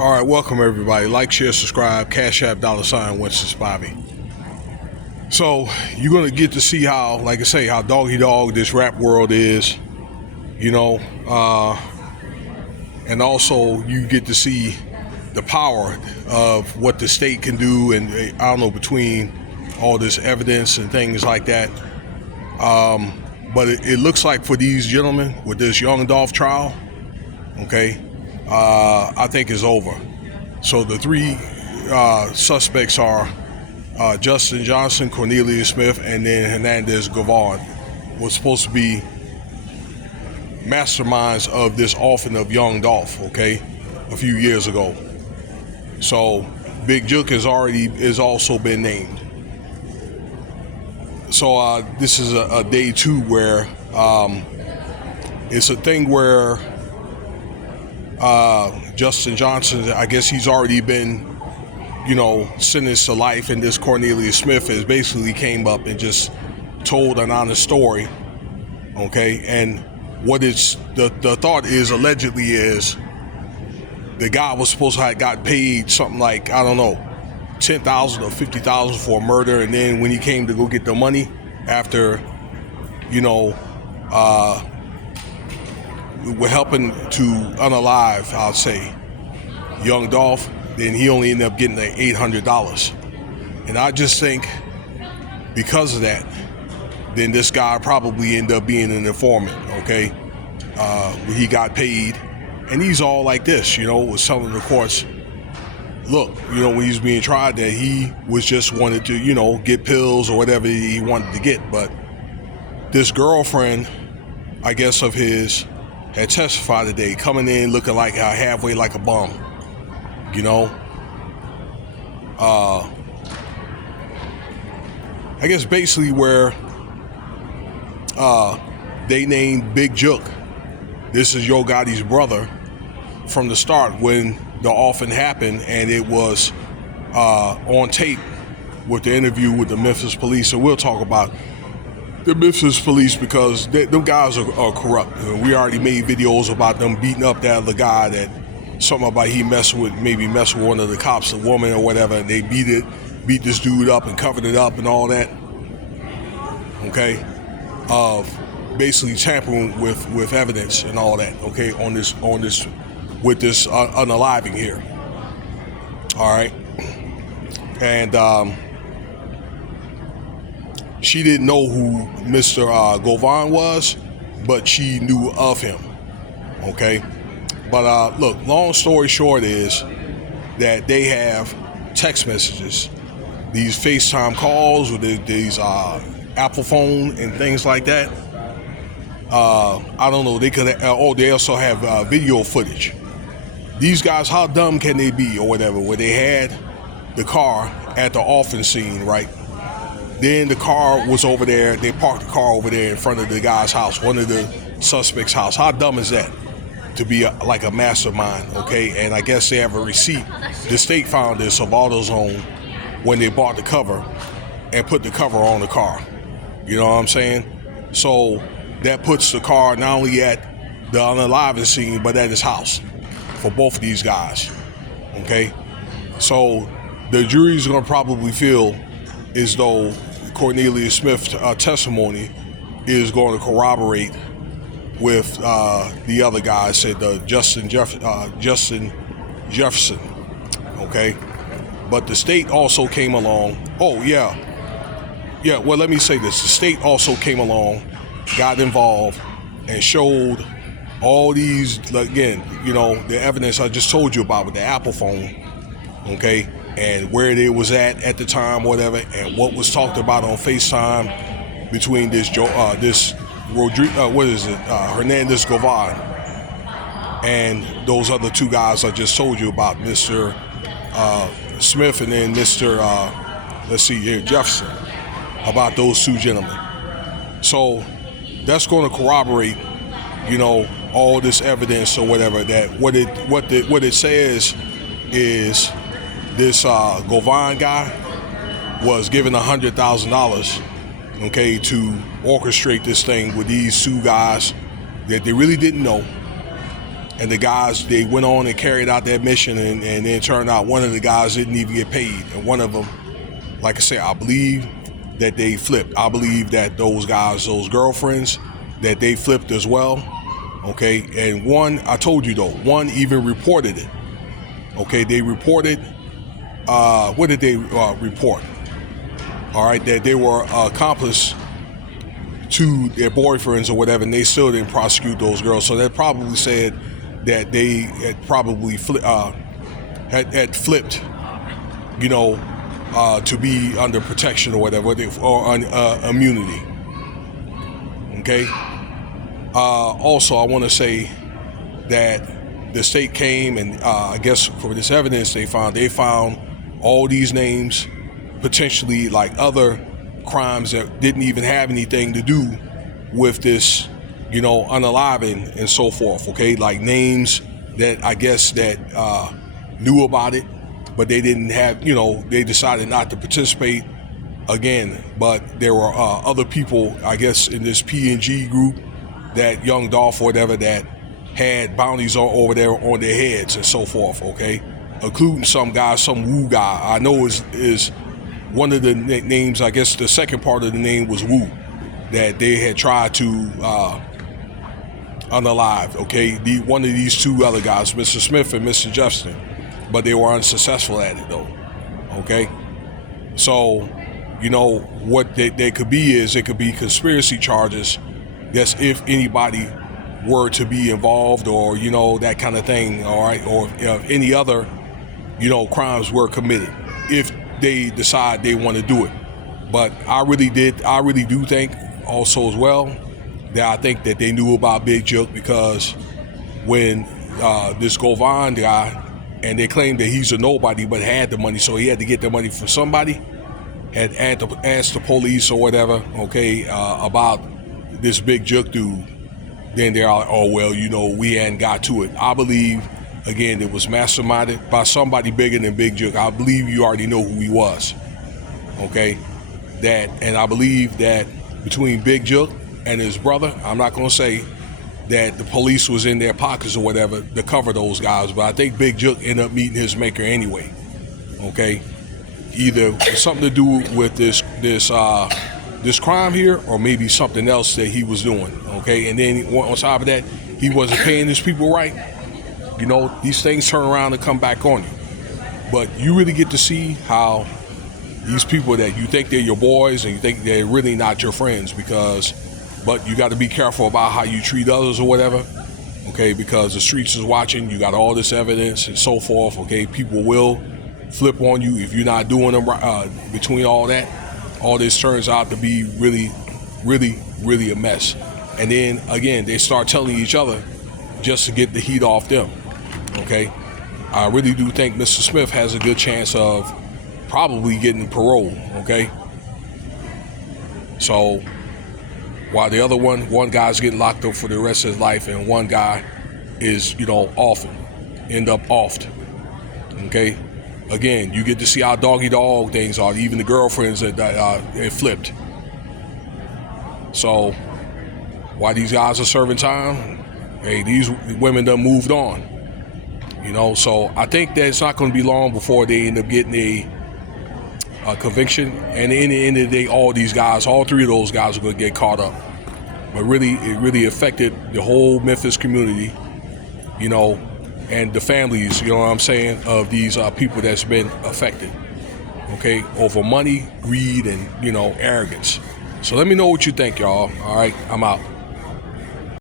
All right, welcome everybody. Like, share, subscribe, Cash App, $Winston Spivey. So you're gonna get to see how, like I say, how doggy dog this rap world is, you know, and also you get to see the power of what the state can do, and I don't know, between all this evidence and things like that. But it looks like for these gentlemen with this young Dolph trial, okay, I think is over. So the three suspects are Justin Johnson, Cornelius Smith, and then Hernandez Gavon was supposed to be masterminds of this offing of young Dolph, okay, a few years ago. So Big Jook has also been named. So this is a day two where it's a thing where Justin Johnson, I guess he's already been, sentenced to life, and this Cornelius Smith has basically came up and just told an honest story, okay? And what it's the thought is, allegedly, is the guy was supposed to have got paid something like, I don't know, $10,000 or $50,000 for a murder, and then when he came to go get the money after, we're helping to unalive, I'll say, young Dolph, then he only ended up getting the $800. And I just think because of that, then this guy probably ended up being an informant, okay? He got paid, and he's all like this, was telling the courts, look, when he's being tried, that he was just wanted to, get pills or whatever he wanted to get. But this girlfriend, I guess, of his had testified today, coming in looking like halfway like a bum, I guess basically where they named Big Jook. This is Yo Gotti's brother from the start when the offing happened, and it was on tape with the interview with the Memphis police. So we'll talk about the Memphis police because them guys are corrupt. We already made videos about them beating up that other guy, that something about he messed with one of the cops, a woman or whatever, and they beat this dude up and covered it up and all that. Okay, of basically tampering with evidence and all that. Okay, on this with this unaliving here. All right, and she didn't know who Mr. Gavon was, but she knew of him, okay? But look, long story short is that they have text messages, these FaceTime calls with these Apple phone and things like that. I don't know, they also have video footage. These guys, how dumb can they be or whatever, where they had the car at the offense scene, right? Then the car was over there. They parked the car over there in front of the guy's house, one of the suspects' house. How dumb is that? To be like a mastermind, okay? And I guess they have a receipt. The state found this of AutoZone when they bought the cover and put the cover on the car. You know what I'm saying? So that puts the car not only at the unaliving scene, but at his house for both of these guys, okay? So the jury's gonna probably feel as though Cornelius Smith's testimony is going to corroborate with the other guy, said Justin Jefferson, okay? But the state also came along. Oh, yeah. Well, let me say this. The state also came along, got involved, and showed all these, again, the evidence I just told you about with the Apple phone, okay? And where it was at the time, whatever, and what was talked about on FaceTime between this Hernandez Gavon and those other two guys I just told you about, Mr. Smith and then Mr. Jefferson, about those two gentlemen. So that's going to corroborate, all this evidence or whatever, that what it says is this Gavon guy was given $100,000, okay, to orchestrate this thing with these two guys that they really didn't know, and the guys, they went on and carried out that mission, and then it turned out one of the guys didn't even get paid, and one of them, like I said, I believe that they flipped. I believe that those guys, those girlfriends, that they flipped as well, okay? And one, I told you though, one even reported it, okay? They reported, what did they report? All right, that they were accomplice to their boyfriends or whatever, and they still didn't prosecute those girls. So that probably said that they had probably had flipped, you know, to be under protection or whatever, or on immunity. Okay. Also, I want to say that the state came and I guess for this evidence they found all these names, potentially like other crimes that didn't even have anything to do with this, you know, unaliving and so forth. Okay, like names that I guess that knew about it, but they didn't have, you know, they decided not to participate again. But there were other people, I guess, in this P&G group, that young Dolph or whatever, that had bounties over there on their heads and so forth, okay? Including some guy, some Wu guy. I know is one of the names, I guess the second part of the name was Wu, that they had tried to unalive, okay? One of these two other guys, Mr. Smith and Mr. Justin, but they were unsuccessful at it though, okay? So, you know, what they could be is, it could be conspiracy charges. That's if anybody were to be involved, or, you know, that kind of thing, all right? Or if any other, you know, crimes were committed, if they decide they want to do it. But I really do think also as well that I think that they knew about Big Jook, because when this Govan guy, and they claimed that he's a nobody but had the money, so he had to get the money from somebody, had asked the police or whatever, okay, about this Big Jook dude, then they're like, oh, well, you know, we hadn't got to it. I believe, again, it was masterminded by somebody bigger than Big Jook. I believe you already know who he was, okay? And I believe that between Big Jook and his brother, I'm not going to say that the police was in their pockets or whatever to cover those guys, but I think Big Jook ended up meeting his maker anyway, okay? Either something to do with this crime here, or maybe something else that he was doing, okay? And then on top of that, he wasn't paying his people right. You know, these things turn around and come back on you. But you really get to see how these people that you think they're your boys and you think they're really not your friends, but you got to be careful about how you treat others or whatever, okay? Because the streets is watching, you got all this evidence and so forth, okay? People will flip on you if you're not doing them right. Between all that, all this turns out to be really, really, really a mess. And then again, they start telling each other just to get the heat off them, okay? I really do think Mr. Smith has a good chance of probably getting parole, okay? So while the other one guy's getting locked up for the rest of his life, and one guy is, you know, end up offed, okay? Again, you get to see how dog things are, even the girlfriends that it flipped. So while these guys are serving time, hey, these women done moved on, you know? So I think that it's not going to be long before they end up getting a conviction, and in the end of the day, all three of those guys are going to get caught up. But really, it really affected the whole Memphis community, you know, and the families, you know what I'm saying, of these people that's been affected, okay, over money, greed, and, you know, arrogance. So let me know what you think, y'all. All right, I'm out.